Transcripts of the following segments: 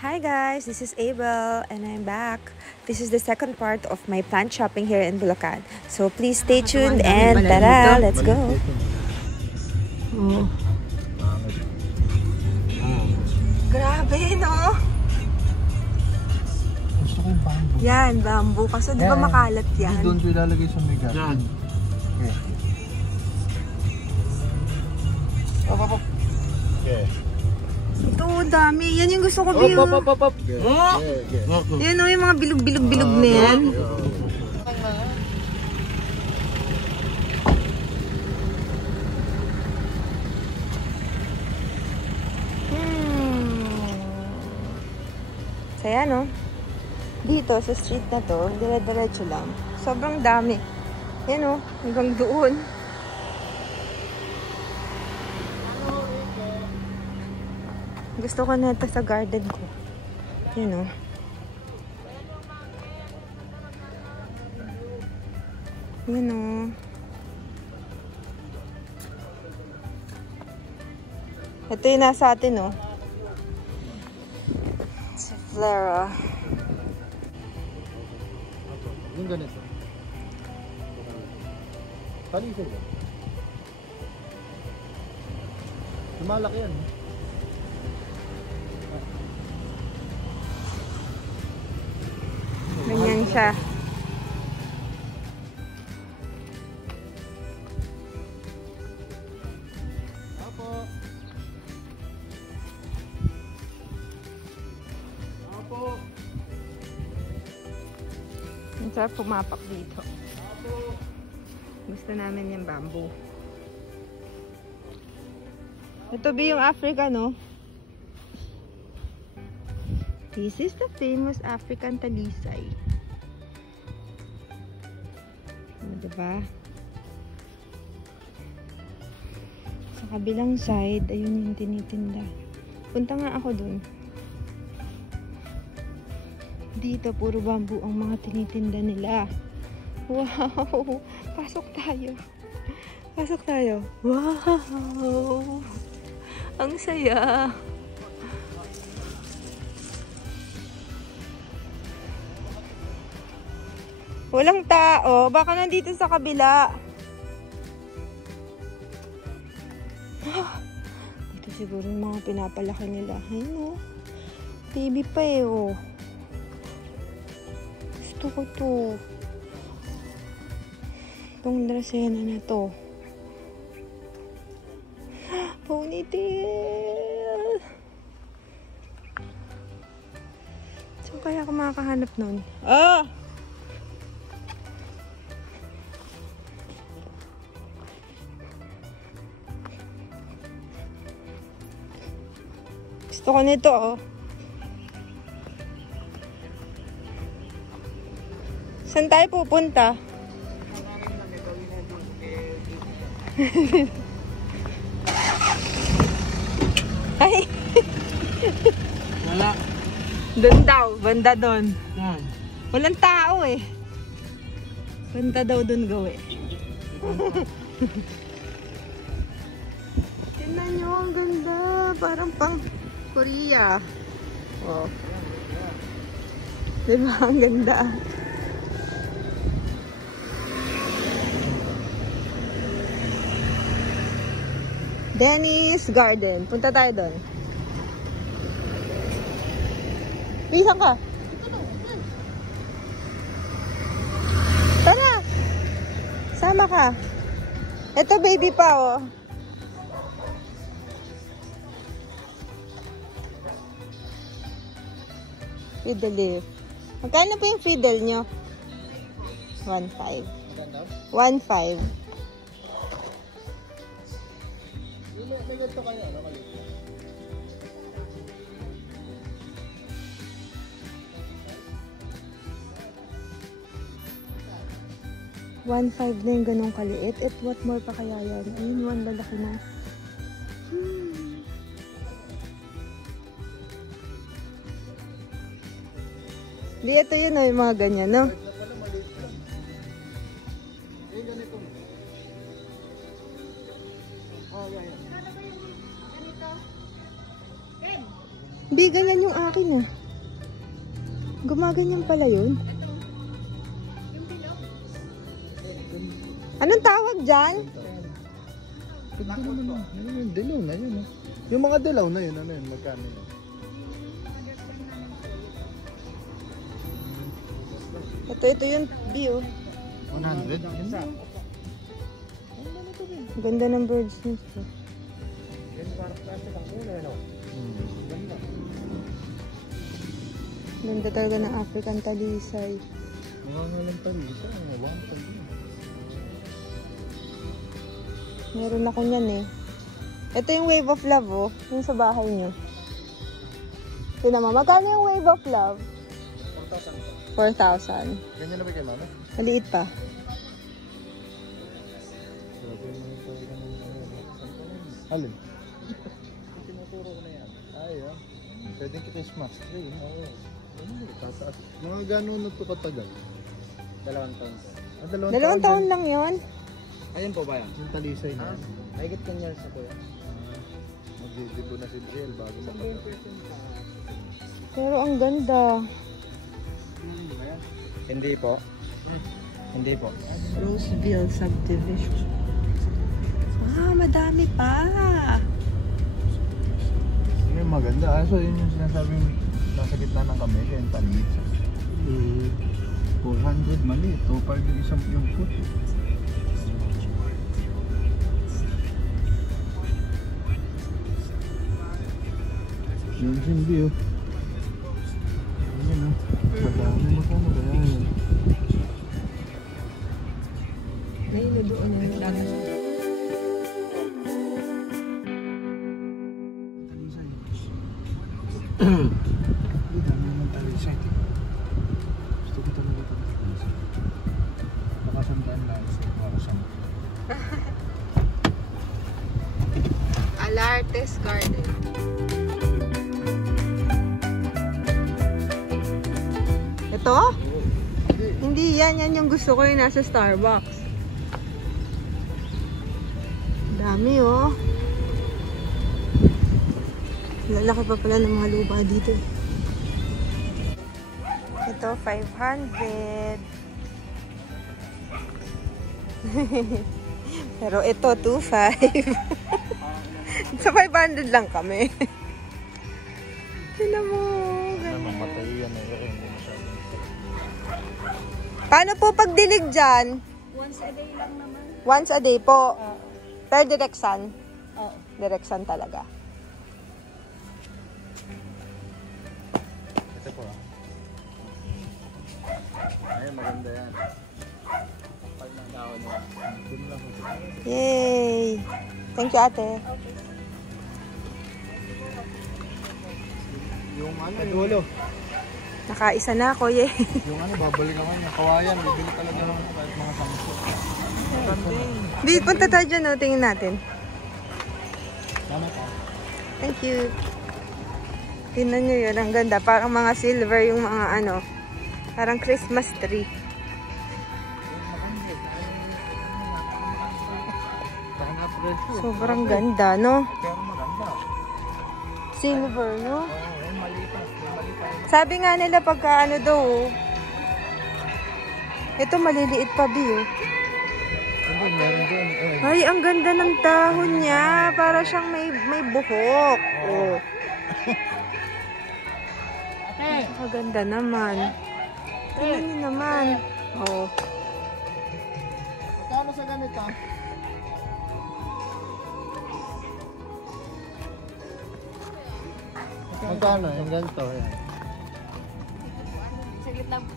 Hi guys, this is Abel and I'm back. This is the second part of my plant shopping here in Bulacan. So please stay tuned and tara, let's go. Oh. Grabe, no? Gusto ko yung bamboo. Yan, bamboo. Kaso di ba makalat yan? Doon ko ilalagay sa megas. Yan. Okay. Op. Okay. Ito, dami. Yan yung gusto ko, Bill. Op. Yan o, yung mga bilog-bilog-bilog na yan. Saya, no? Dito, sa street na to, dire-diretso lang. Sobrang dami. Yan o, hanggang doon. Gusto ko na ito sa garden ko. Yan o. Yan o. Ito yung nasa atin o. Si Flora. Yung ganito. Palisin mo. Lumalaki yan. Ganyan siya. Ang sarap pumapak dito. Gusto namin yung bamboo. Ito ba yung Africa, no? This is the famous African talisay. O, diba? Sa kabilang side, ayun yung tinitinda. Punta nga ako dun. Dito, puro bamboo ang mga tinitinda nila. Wow! Pasok tayo. Pasok tayo. Wow! Ang saya! Walang tao. Baka nandito sa kabila. Dito siguro yung mga pinapalaki nila. Ayun o. Baby pa eh o. Gusto ko to. Itong drasena na to. Ponytail. Saan kaya ako makakahanap nun? Ah! Gusto ko nito, oh. Saan tayo pupunta? Ay! Wala. Doon daw. Banda doon. Yan. Walang tao eh. Banda daw doon gawi. Tingnan nyo, ang ganda. Parang pang Korea. Oh. Diba? Ang ganda. Dennis Garden. Punta tayo doon. Pisan ka? Tara! Sama ka. Ito baby pa oh. Fiddle leaf. Magkano po yung fiddle nyo? 1.5. 1.5. May ganito kayo, ano kayo? $1.5 na yung ganong kaliit. At what more pa kaya yan? Ayun, one lalaki na. Di, ito yun o, yung mga ganyan, no? Bi, ganyan yung akin ah. Gumaganyan pala yun. Anong tawag dyan? Yung dilaw na yun. Yung mga dilaw na yun, ano yun? Magkano yun? Ito yung view. 100? Ganda ng bird's nest. Ganda talaga ng African talisay. Mga nga lang talisa. Mga talisa. Meron ako niyan eh. Ito yung Wave of Love oh. Yung sa bahay niyo. Ito naman. Magkano yung Wave of Love? 4,000. Ganyan na ba kay mama? Maliit pa. Alin? Tinuturo ko na yan. Ay, ah. Pwedeng Christmas tree. Oo. Tataas. Mga gano'n na ito katagal? 2 taon. Ah, 2 taon lang yon. Ayun po ba yan? Yung talisay na. Mahigit 10 years na po yan. Magdidibo na si Jill bago matagal. Pero ang ganda. Hindi po. Hindi po. Roseville Subdivision. Ah, madami pa. Yung maganda. So yun yung sinasabing nasa gitna ng kami. Yung talisay. 400 maliit. 2.5 yung isang yung puti. Yun yung view. Ayan o. Madami mo ka na ba yan? Ayun na doon. Hindi dami naman talisay. Gusto ko talaga itong talisay. Nakasandaan lang sa iwasan. Alartes Garden. Ito? Hindi yan. Yan yung gusto ko yung nasa Starbucks. Dami oh. Lalaki pa pala ng mga lupa dito. Ito 500. Pero ito 2.5. Sa 500 lang kami. Tignan mo. Namamatay yan eh. Hindi masyadong. Paano po pagdilig dyan? Once a day lang naman. Once a day po. Pero direct sun? Oo. Direct sun talaga. Ito po. Ayun, maganda yan. Pag ng dahon mo. Doon lang ito. Yay! Thank you, ate. Yung ano, dulo. Nakaisa na ako, yay. Yung ano, babalik ako yung kawayan. Bibili talaga ng kahit mga sangso. Di, punta tayo dyan, no? Tingin natin. Tama ka. Thank you. Tingnan nyo yun, ang ganda. Parang mga silver yung mga ano. Parang Christmas tree. Saka na presyo. Sobrang ganda, no? Pero maganda. Silver, no? Oo, yung malipas. Yung malipas. Sabi nga nila pagka ano daw, ito maliliit pa, Bi, oh. Hindi, meron doon. Ay, ang ganda ng dahon niya. Para siyang may buhok. Oh. Maganda naman. Tingnan niyo naman. Oh. Magkano sa ganito? Magkano? Yung ganito. Yan. Saglit lang po.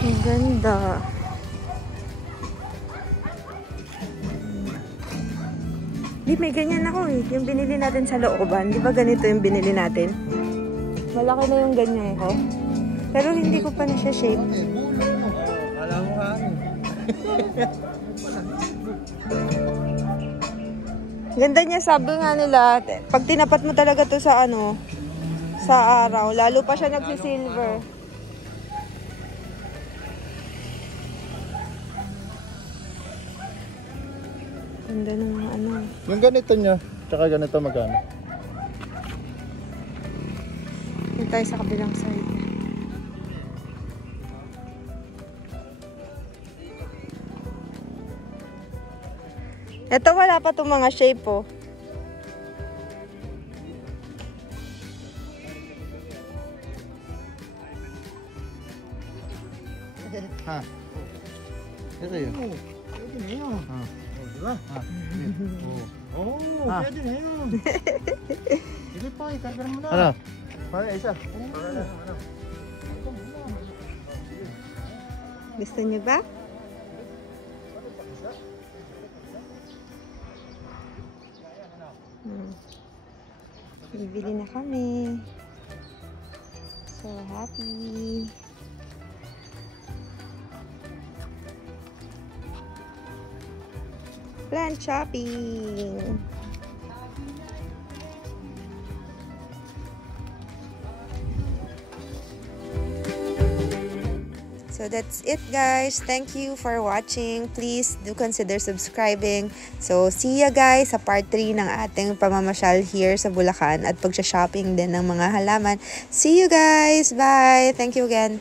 Ang ganda. Di, may ganyan ako eh. Yung binili natin sa looban. Di ba ganito yung binili natin? Malaki na yung ganyan ko. Pero hindi ko pa na siya shape. Kala mo ka ano? Ganda niya, sabi nga nila, pag tinapat mo talaga to sa ano, sa araw. Lalo pa siya nagsisilver. Ganda ng mga ano. Yung ganito niya, tsaka ganito magkano? Yung tayo sa kabilang side. Ito wala pa itong mga shape oh. Ha? Ito yun. Pwede na yun. Ha? Diba? Ha? Oo, Ah. pwede na yun. Sige po, ikargar mo na. Ano? Ay, isa. Gusto niyo ba? Bibili na kami. So happy. Plant shopping. So that's it guys. Thank you for watching. Please do consider subscribing. So see ya guys sa part 3 ng ating pamamasyal here sa Bulacan at pagsha-shopping din ng mga halaman. See you guys. Bye. Thank you again.